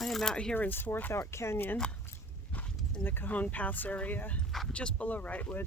I am out here in Swarthout Canyon in the Cajon Pass area, just below Wrightwood.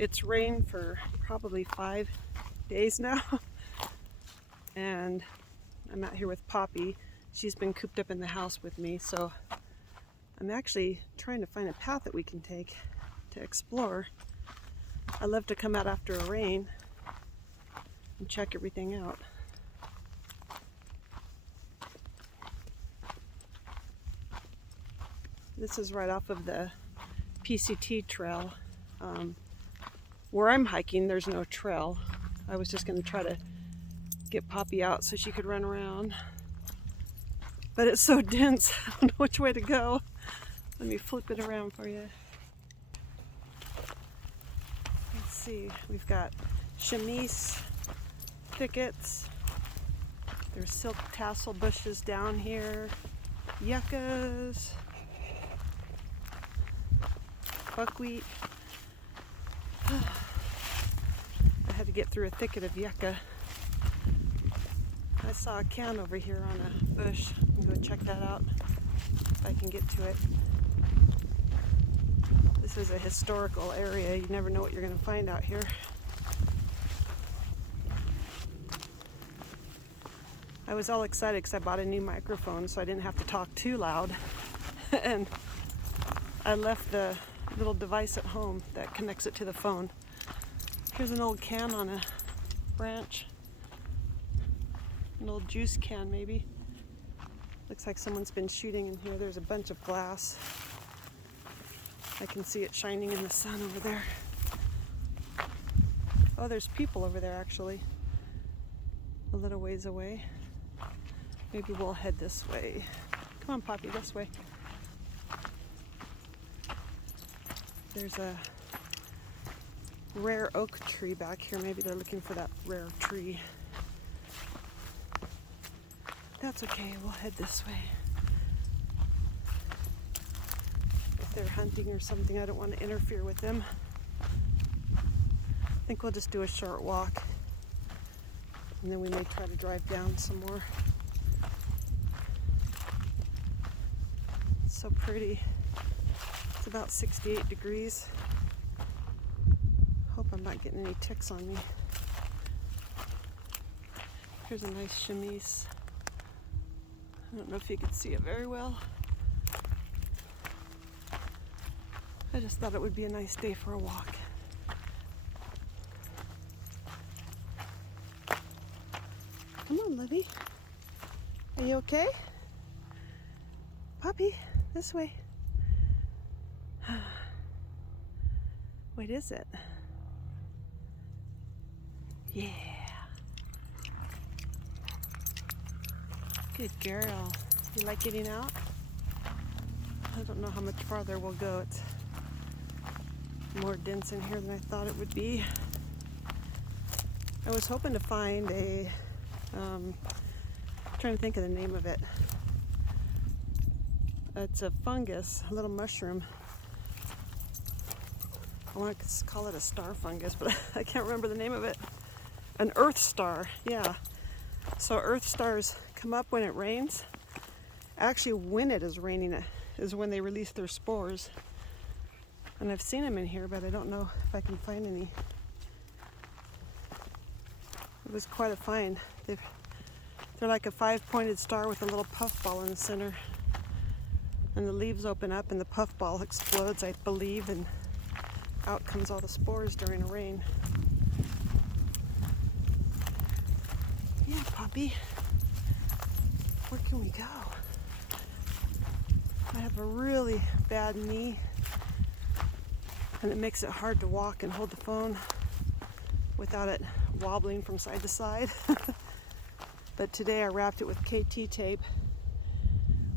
It's rained for probably 5 days now, and I'm out here with Poppy. She's been cooped up in the house with me, so I'm actually trying to find a path that we can take to explore. I love to come out after a rain and check everything out. This is right off of the PCT trail. Where I'm hiking, there's no trail. I was just going to try to get Poppy out so she could run around. But it's so dense, I don't know which way to go. Let me flip it around for you. Let's see, we've got chamise thickets. There's silk tassel bushes down here. Yuccas. Buckwheat. I had to get through a thicket of yucca. I saw a can over here on a bush. I'm going to go check that out if I can get to it. This is a historical area. You never know what you're going to find out here. I was all excited because I bought a new microphone so I didn't have to talk too loud. And I left the little device at home that connects it to the phone. Here's an old can on a branch. An old juice can, maybe. Looks like someone's been shooting in here. There's a bunch of glass. I can see it shining in the sun over there. Oh, there's people over there actually. A little ways away. Maybe we'll head this way. Come on, Poppy, this way. There's a rare oak tree back here. Maybe they're looking for that rare tree. That's okay, we'll head this way. If they're hunting or something, I don't want to interfere with them. I think we'll just do a short walk, and then we may try to drive down some more. It's so pretty. It's about 68 degrees. Hope I'm not getting any ticks on me. Here's a nice chamise. I don't know if you can see it very well. I just thought it would be a nice day for a walk. Come on, Libby. Are you okay? Poppy, this way. What is it? Yeah. Good girl. You like getting out? I don't know how much farther we'll go. It's more dense in here than I thought it would be. I was hoping to find a, trying to think of the name of it. It's a fungus, a little mushroom. I want to call it a star fungus, but I can't remember the name of it. An earth star, yeah. So earth stars come up when it rains. Actually, when it is raining is when they release their spores. And I've seen them in here, but I don't know if I can find any. It was quite a find. They're like a 5-pointed star with a little puffball in the center. And the leaves open up and the puffball explodes, I believe, and out comes all the spores during a rain. Yeah, Poppy. Where can we go? I have a really bad knee, and it makes it hard to walk and hold the phone without it wobbling from side to side. But today I wrapped it with KT tape,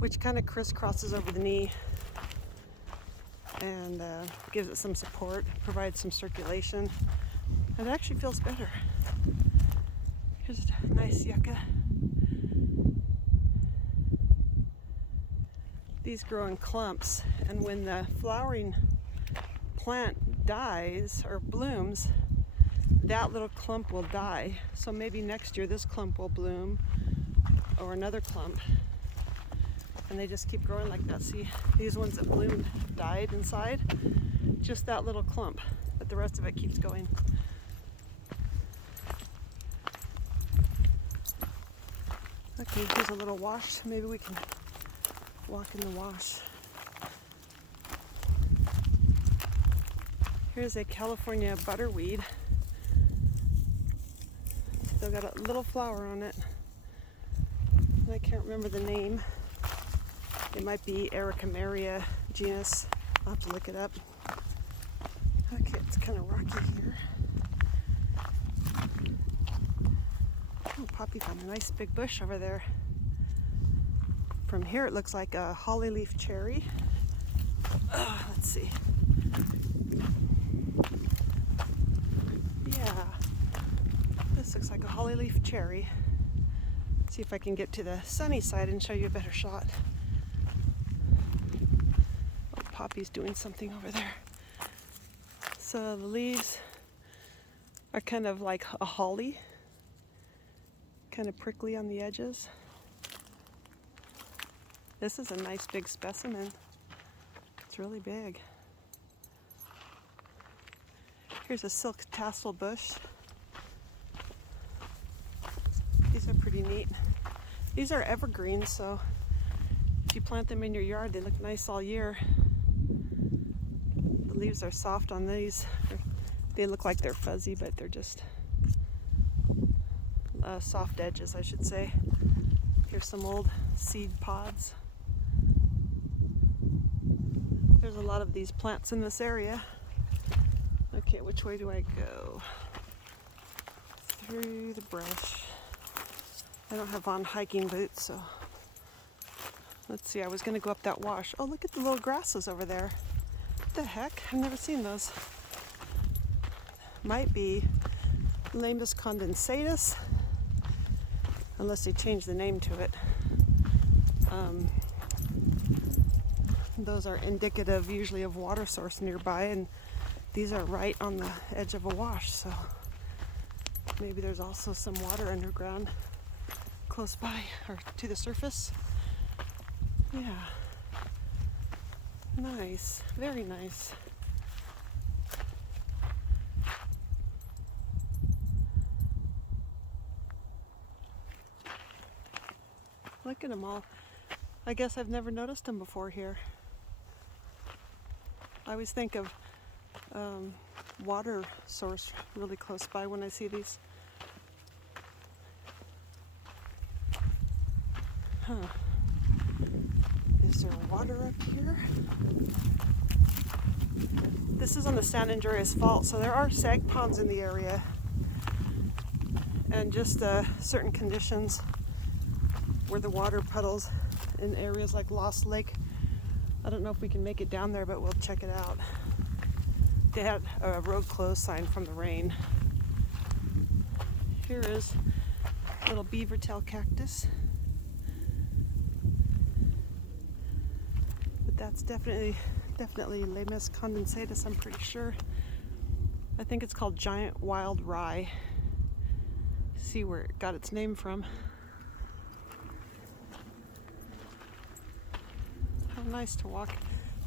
which kind of crisscrosses over the knee and gives it some support, provides some circulation. It actually feels better. Here's a nice yucca. These grow in clumps, and when the flowering plant dies or blooms, that little clump will die. So maybe next year this clump will bloom, or another clump. And they just keep growing like that. See, these ones that bloomed died inside. Just that little clump, but the rest of it keeps going. Okay, here's a little wash. Maybe we can walk in the wash. Here's a California butterweed. Still got a little flower on it. And I can't remember the name. It might be Ericameria genus. I'll have to look it up. Okay, it's kind of rocky here. Oh, Poppy found a nice big bush over there. From here it looks like a holly leaf cherry. Let's see. Yeah, this looks like a holly leaf cherry. Let's see if I can get to the sunny side and show you a better shot. Oh, Poppy's doing something over there. So the leaves are kind of like a holly, kind of prickly on the edges. This is a nice big specimen. It's really big. Here's a silk tassel bush. These are pretty neat. These are evergreens, so if you plant them in your yard, they look nice all year. The leaves are soft on these. They look like they're fuzzy, but they're just soft edges, I should say. Here's some old seed pods. There's a lot of these plants in this area. Okay, which way do I go? Through the brush. I don't have on hiking boots, so let's see. I was going to go up that wash. Oh, look at the little grasses over there. What the heck? I've never seen those. Might be Limbus condensatus, unless they changed the name to it. Those are indicative usually of water source nearby, and these are right on the edge of a wash, so maybe there's also some water underground close by or to the surface. Yeah, nice, very nice. Look at them all. I guess I've never noticed them before here. I always think of water source really close by when I see these. Huh. Is there water up here? This is on the San Andreas Fault, so there are sag ponds in the area. And just certain conditions where the water puddles in areas like Lost Lake. I don't know if we can make it down there, but we'll check it out. They had a road closed sign from the rain. Here is a little beaver tail cactus. But that's definitely Limbus condensatus, I'm pretty sure. I think it's called giant wild rye. See where it got its name from. How nice to walk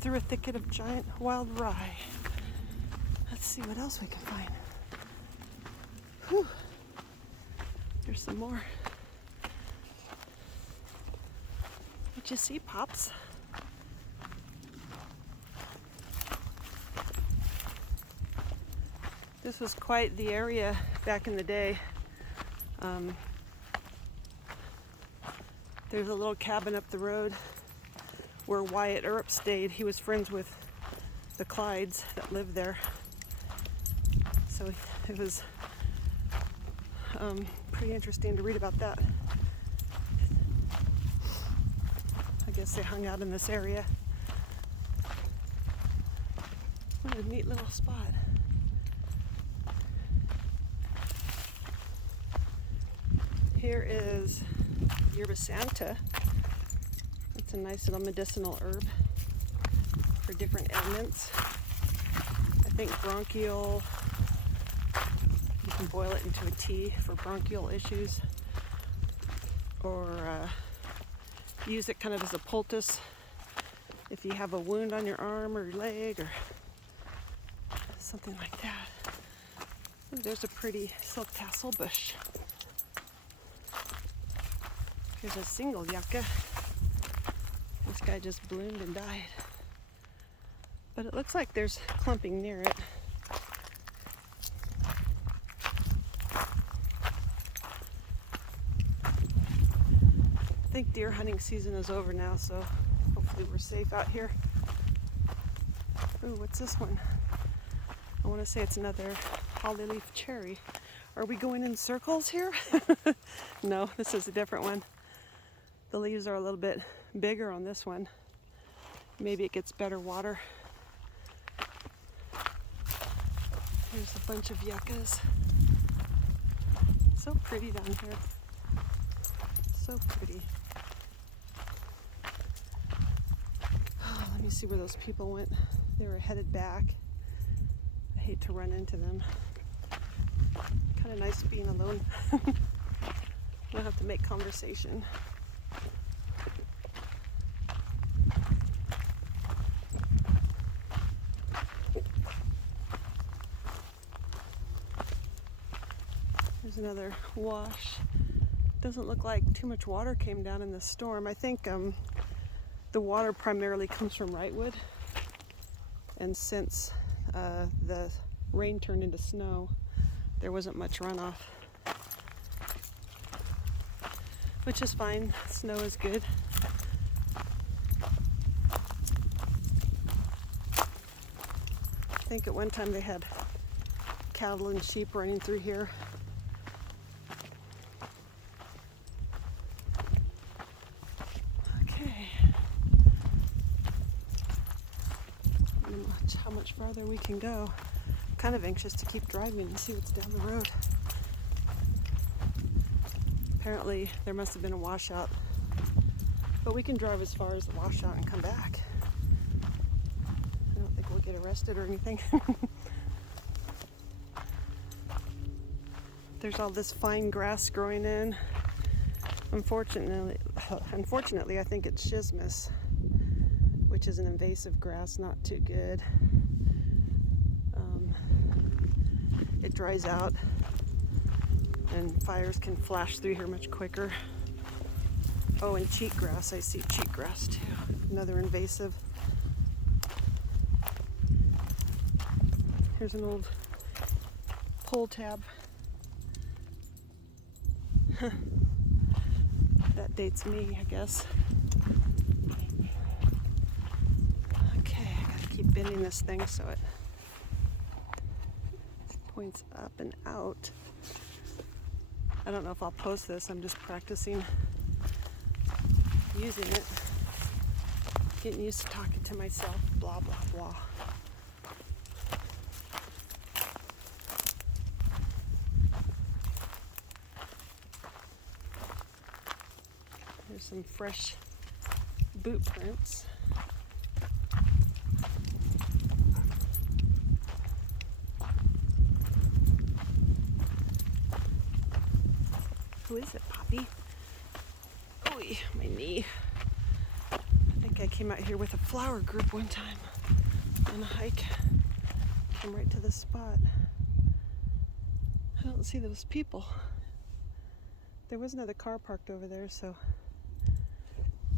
through a thicket of giant wild rye. Let's see what else we can find. Whew. There's some more. What you see, Pops? This was quite the area back in the day. There's a little cabin up the road where Wyatt Earp stayed. He was friends with the Clydes that lived there. So it was pretty interesting to read about that. I guess they hung out in this area. What a neat little spot. Here is Yerba Santa. It's a nice little medicinal herb for different ailments. I think bronchial, you can boil it into a tea for bronchial issues, or use it kind of as a poultice if you have a wound on your arm or your leg or something like that. Ooh, there's a pretty silk tassel bush. Here's a single yucca. This guy just bloomed and died. But it looks like there's clumping near it. I think deer hunting season is over now, so hopefully we're safe out here. Ooh, what's this one? I want to say it's another hollyleaf cherry. Are we going in circles here? No, this is a different one. The leaves are a little bit bigger on this one. Maybe it gets better water. Here's a bunch of yuccas. So pretty down here. So pretty. Oh, let me see where those people went. They were headed back. I hate to run into them. Kind of nice being alone. I don't have to make conversation. There's another wash. Doesn't look like too much water came down in the storm. I think the water primarily comes from Wrightwood, and since the rain turned into snow, there wasn't much runoff, which is fine. Snow is good. I think at one time they had cattle and sheep running through here. How much farther we can go. I'm kind of anxious to keep driving and see what's down the road. Apparently there must have been a washout, but we can drive as far as the washout and come back. I don't think we'll get arrested or anything. There's all this fine grass growing in. Unfortunately, I think it's schismus, which is an invasive grass, not too good. It dries out and fires can flash through here much quicker. Oh, and cheatgrass. I see cheatgrass too. Another invasive. Here's an old pull tab. That dates me, I guess. Okay, I gotta keep bending this thing so it points up and out. I don't know if I'll post this. I'm just practicing using it. Getting used to talking to myself. Blah, blah, blah. There's some fresh boot prints. Who is it, Poppy? Oh, my knee. I think I came out here with a flower group one time on a hike. Came right to this spot. I don't see those people. There was another car parked over there, so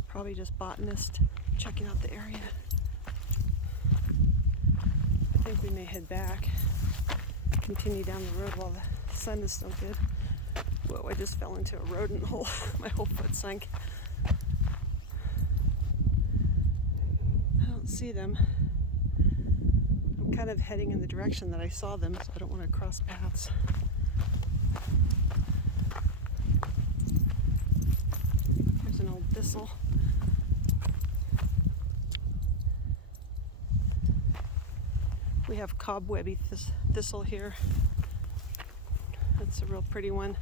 probably just botanist checking out the area. I think we may head back, continue down the road while the sun is still good. Whoa, I just fell into a rodent hole. My whole foot sank. I don't see them. I'm kind of heading in the direction that I saw them, so I don't want to cross paths. There's an old thistle. We have cobwebby thistle here. That's a real pretty one.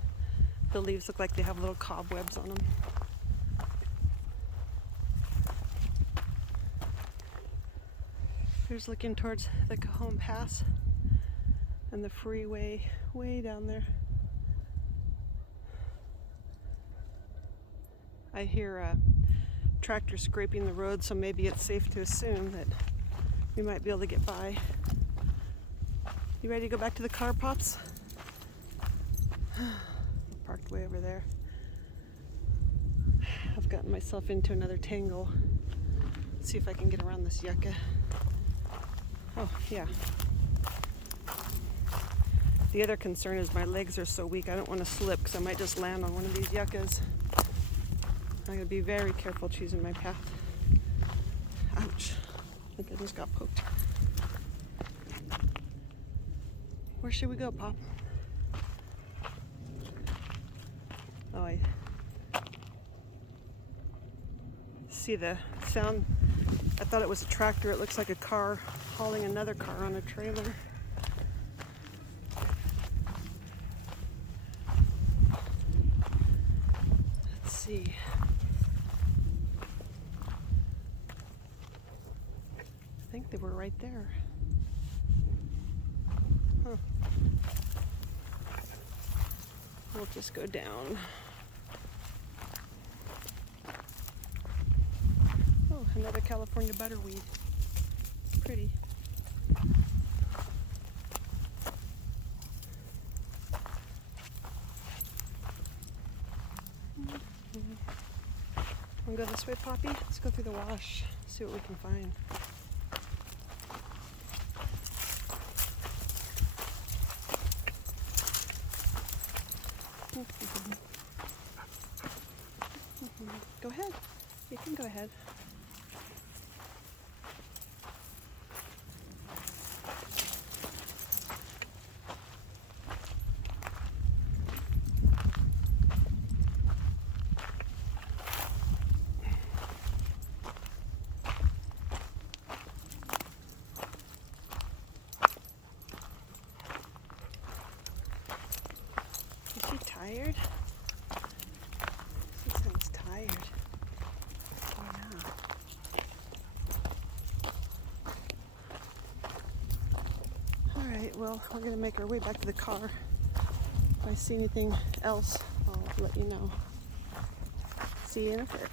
The leaves look like they have little cobwebs on them. Here's looking towards the Cajon Pass and the freeway way down there. I hear tractor scraping the road, so maybe it's safe to assume that we might be able to get by. You ready to go back to the car, Pops? Parked way over there. I've gotten myself into another tangle. Let's see if I can get around this yucca. Oh, yeah. The other concern is my legs are so weak, I don't want to slip because I might just land on one of these yuccas. I'm going to be very careful choosing my path. Ouch. I think I just got poked. Where should we go, Pop? Oh, I see the sound. I thought it was a tractor. It looks like a car hauling another car on a trailer. Let's see. I think they were right there. Huh. We'll just go down. Oh, another California butterweed. Pretty. Wanna go this way, Poppy? Let's go through the wash, see what we can find. Go ahead. You can go ahead. Is she tired? She sounds tired. Oh, yeah. All right, well, we're going to make our way back to the car. If I see anything else, I'll let you know. See you in a bit.